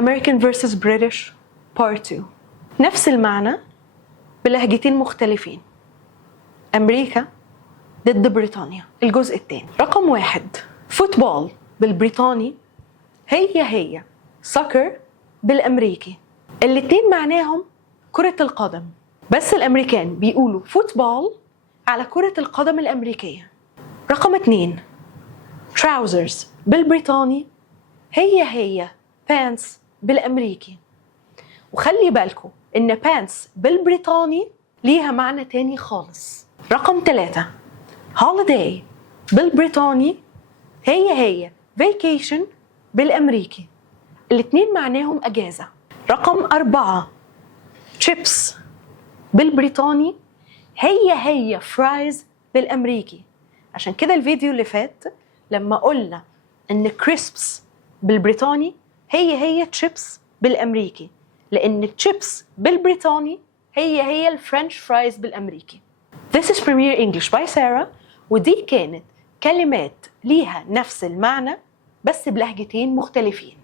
American vs British Part 2. نفس المعنى بلهجتين مختلفين. أمريكا ضد بريطانيا الجزء الثاني. رقم 1، فوتبول بالبريطاني هي سoccer بالأمريكي. الاتنين معناهم كرة القدم، بس الأمريكان بيقولوا فوتبول على كرة القدم الأمريكية. رقم 2، trousers بالبريطاني هي pants بالأمريكي. وخلي بالكم إن pants بالبريطاني ليها معنى تاني خالص. رقم 3، holiday بالبريطاني هي vacation بالأمريكي. الاتنين معناهم أجازة. رقم 4، chips بالبريطاني هي fries بالأمريكي. عشان كده الفيديو اللي فات لما قلنا إن crisps بالبريطاني هي chips بالأمريكي، لأن chips بالبريطاني هي الفرنش فرايز بالأمريكي. This is Premier English by Sarah، ودي كانت كلمات ليها نفس المعنى بس بلهجتين مختلفين.